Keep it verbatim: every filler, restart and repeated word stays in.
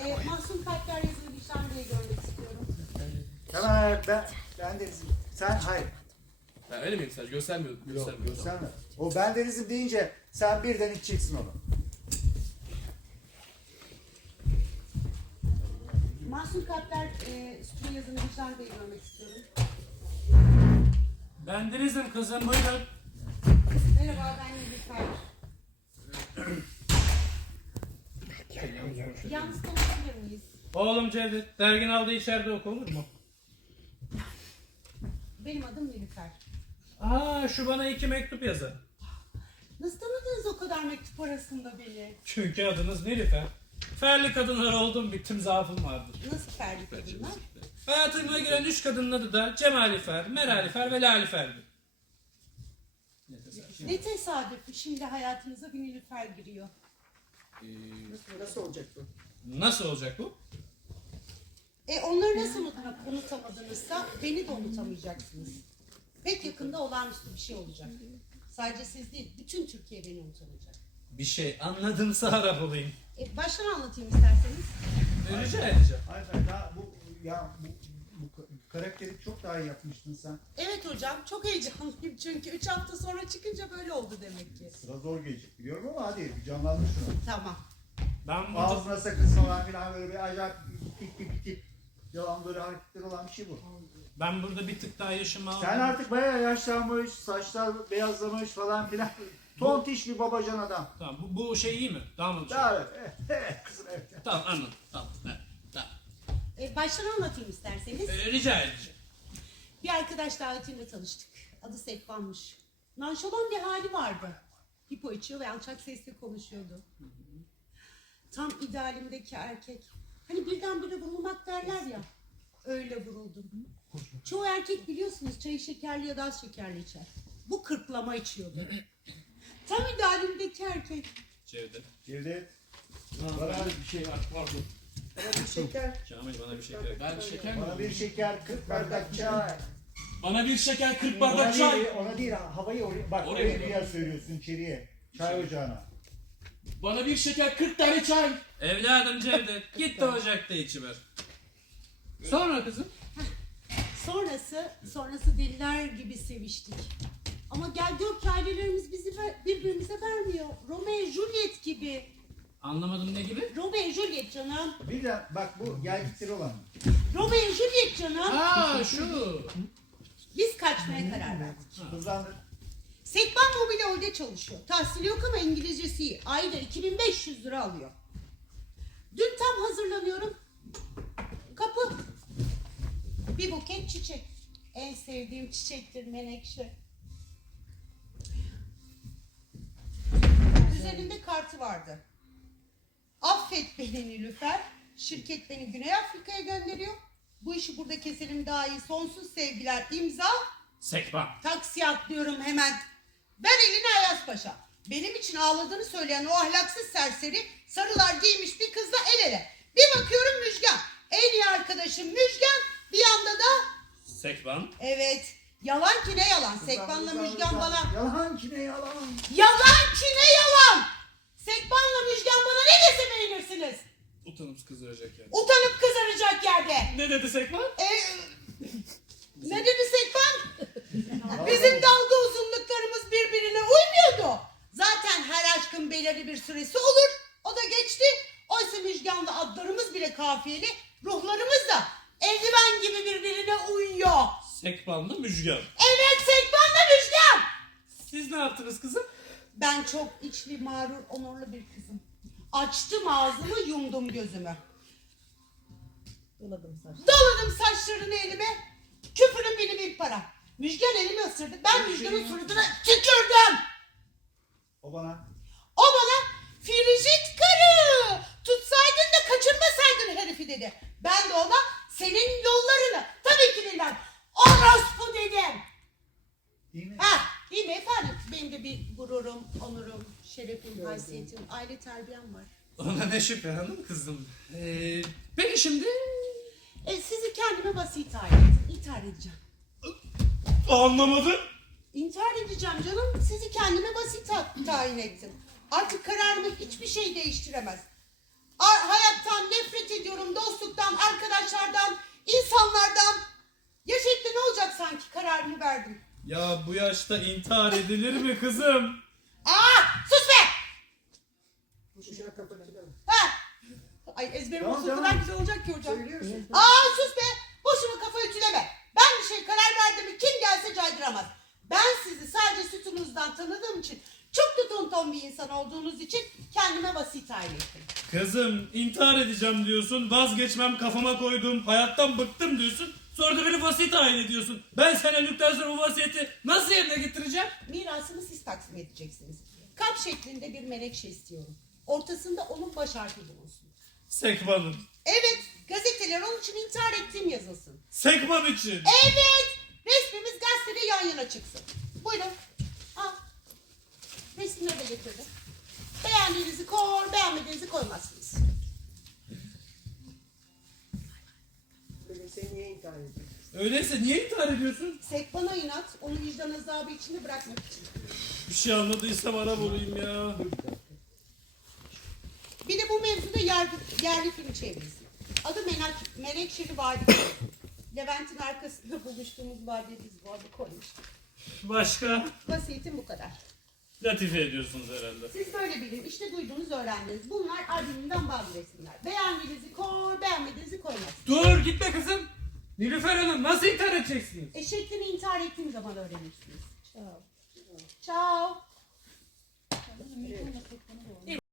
E, Mahsun Kalpler yazılı bir şarkıyı görmek istiyorum. Tamam ben, ben Deniz'im. Sen hayır. Ha, öyle miyim sen? Göstermiyor. Yok Göstermiyor. gösterme. O ben Deniz'im deyince sen birden içeceksin onu. Mahsun Kalpler e, stüdyo yazılı bir şarkıyı görmek istiyorum. Ben Deniz'im kızım, buyurun. Merhaba, ben Nilüfer. Yalnız konuşabilir miyiz? Oğlum Cevdet, dergin aldığı içeride oku, olur mu? Benim adım Nilüfer. Aa, şu bana iki mektup yazın. Nasıl tanıdınız o kadar mektup arasında beni? Çünkü adınız Nilüfer. Ferli kadınlar oldum, bittim, zaafım vardır. Nasıl ferdi kadınlar? Hayatıma giren üç kadının adı da Cemalifer, Meralifer ve Lalifer'di. Ne tesadüf, şimdi hayatınıza bir Nilüfer giriyor. Nasıl olacak bu? Nasıl olacak bu? E onları nasıl unut- unutamadınızsa beni de unutamayacaksınız. Pek yakında olağanüstü bir şey olacak. Sadece siz değil, bütün Türkiye beni unutamayacak. Bir şey anladımsa Arap olayım. E baştan anlatayım isterseniz. Rica edeceğim. Hayır hayır daha bu ya bu, bu karakteri çok daha iyi yapmıştın sen. Evet hocam, çok heyecanlıyım çünkü üç hafta sonra çıkınca böyle oldu demek ki. Sıra zor gelecek biliyorum ama hadi bir canlandır şunu. Tamam. Ben burada... Ağzına sakız falan filan böyle bir acayip tip tip tip yalan böyle hareketler olan bir şey bu. Ben burada bir tık daha yaşımı aldım. Sen artık bayağı yaşlanmış, saçlar beyazlamış falan filan. Tontiş bir babacan adam. Tamam, bu, bu şey iyi mi? Tamam mı? Daha evet, evet, evet kızım evet. Tamam, anladım. Tamam, evet, tamam. E baştan anlatayım isterseniz. Ee, rica edeceğim. Bir arkadaş davetinde tanıştık. Adı Sekban'mış. Nanşolan bir hali vardı. Pipo içiyor ve alçak sesle konuşuyordu. Tam idealimdeki erkek. Hani birdenbire vurulmak derler ya. Öyle vuruldum. Çoğu erkek biliyorsunuz çayı şekerli ya da az şekerli içer. Bu kırklama içiyordu. Tam idealimdeki erkek. Cevdet. Cevdet, bana Bir şey var. Pardon. Bana bir şeker. Kamil bana bir şey gerek. Ben şeker mi? bana bir şeker, kırk bardak çay. Bana bir şeker, kırk Ona bardak çay. değil, ona değil, havayı oraya, bak Oraya oraya mı? bir yer söylüyorsun içeriye. Çay ocağına. Bana bir şeker, kırk tane çay. Evladım Cevdet, git de ocakta içiver. Sonra kızım? Sonrası, sonrası deliler gibi seviştik. Ama gel gör ki ailelerimiz bizi ver- birbirimize vermiyor. Romeo Juliet gibi. Anlamadım ne gibi? Romeo Juliet canım. Bir de bak bu gel gittir olan. Romeo Juliet canım. Aa şu. Biz kaçmaya karar verdik. Hızlandır. Sekban Mobilya'da çalışıyor. Tahsili yok ama İngilizcesi iyi. Ayda iki bin beş yüz lira alıyor. Dün tam hazırlanıyorum. Kapı. Bir buket çiçek. En sevdiğim çiçektir menekşe. Üzerinde kartı vardı. Affet beni Nilüfer. Şirket beni Güney Afrika'ya gönderiyor. Bu işi burada keselim daha iyi. Sonsuz sevgiler imza. Sekban. Taksiye atlıyorum hemen. Ver elini Ayaz Paşa. Benim için ağladığını söyleyen o ahlaksız serseri sarılar giymiş bir kızla el ele. Bir bakıyorum Müjgan. En iyi arkadaşım Müjgan. Bir yanda da Sekban. evet yalan ki ne yalan. Sekban'la Hızlan, Müjgan hızlan. bana. Yalan ki ne yalan. Yalan ki ne yalan. Sekban'la Müjgan bana ne dese beğenirsiniz. Utanıp kızdıracak yani. Utanıp kızaracak yerde. Ne dedi Sekban? Ee, ne dedi Sekban? Bizim dalga uzunluklarımız birbirine uymuyordu. Zaten her aşkın belirli bir süresi olur. O da geçti. Oysa Müjgan'la adlarımız bile kafiyeli, ruhlarımız da eldiven gibi birbirine uyuyor. Sekban'la Müjgan. Evet Sekban'la Müjgan. Siz ne yaptınız kızım? Ben çok içli, mağrur, onurlu bir kızım. Açtım ağzımı, yumdum gözümü. Doladım saç. Doladım saçlarını elime. Küfürün bini bir para. Müjgan elimi ısırdı. Ben Müjgan'ın suratına tükürdüm. O bana. O bana Firijit karı tutsaydın da kaçırmasaydın herifi dedi. Ben de ona senin yollarını tabii ki bilmem. Orospu dedim. Değil mi? Ha değil mi efendim? Benim de bir gururum, onurum, şerefim, haysiyetim, aile terbiyem var. Ona ne şüphe hanım kızım. Ee, peki şimdi? E, sizi kendime basit ithal ettim. İntihar edeceğim. Anlamadım. İntihar edeceğim canım. Sizi kendime basit ta- tayin ettim. Artık kararımı hiçbir şey değiştiremez. A- hayattan nefretin Ya bu yaşta intihar edilir mi kızım? Aa, sus be! Boşuna kafa açılama. Ha! Ay ezberim Tamam, olsa o tamam. kadar güzel olacak ki hocam. Söylüyorsun. Aa sus be! Boşuna kafa ütüleme. Ben bir şey karar verdim mi kim gelse caydıramaz. Ben sizi sadece sütunuzdan tanıdığım için, çok da tonton bir insan olduğunuz için kendime vasiyet tayin ettim. Kızım intihar edeceğim diyorsun, vazgeçmem kafama koyduğum hayattan bıktım diyorsun. Sonra da beni vasiyet tayin ediyorsun. Ben sen öldükten sonra bu vasiyeti nasıl yerine getireceğim? Mirasını siz taksim edeceksiniz. Kalp şeklinde bir menekşe istiyorum. Ortasında onun baş harfi bulunsun. Sekman'ın. Evet, gazeteler onun için intihar ettiğim yazılsın. Sekman için. Evet, resmimiz gazetede yan yana çıksın. Buyurun. Al. Resimleri de getirdim. Beğendiğinizi koy, beğenmediğinizi koymazsınız. Böyle sen niye intihar ediyorsun? Öyleyse niye intihar ediyorsun? Sekbana inat, onu vicdan azabı içinde bırakmak için. Bir şey anladıysam ara bulayım ya. Bir de bu mevzuda yer, yerli film çevresi. Adı Menak, Menekşeli Vadi. Levent'in arkasında buluştuğumuz vadiye biz bu adı koymuştuk. Başka? Vasiyetim bu kadar. Latife ediyorsunuz herhalde. Siz böyle bilin, işte duydunuz, öğrendiniz. Bunlar albümümden bazı resimler. Beğendiğinizi koy, beğenmediğinizi koymazsınız. Dur gitme kızım. Nilüfer Hanım nasıl intihar edeceksiniz? E şeklini intihar ettiğim zaman öğrenirsiniz. Ciao. Ciao.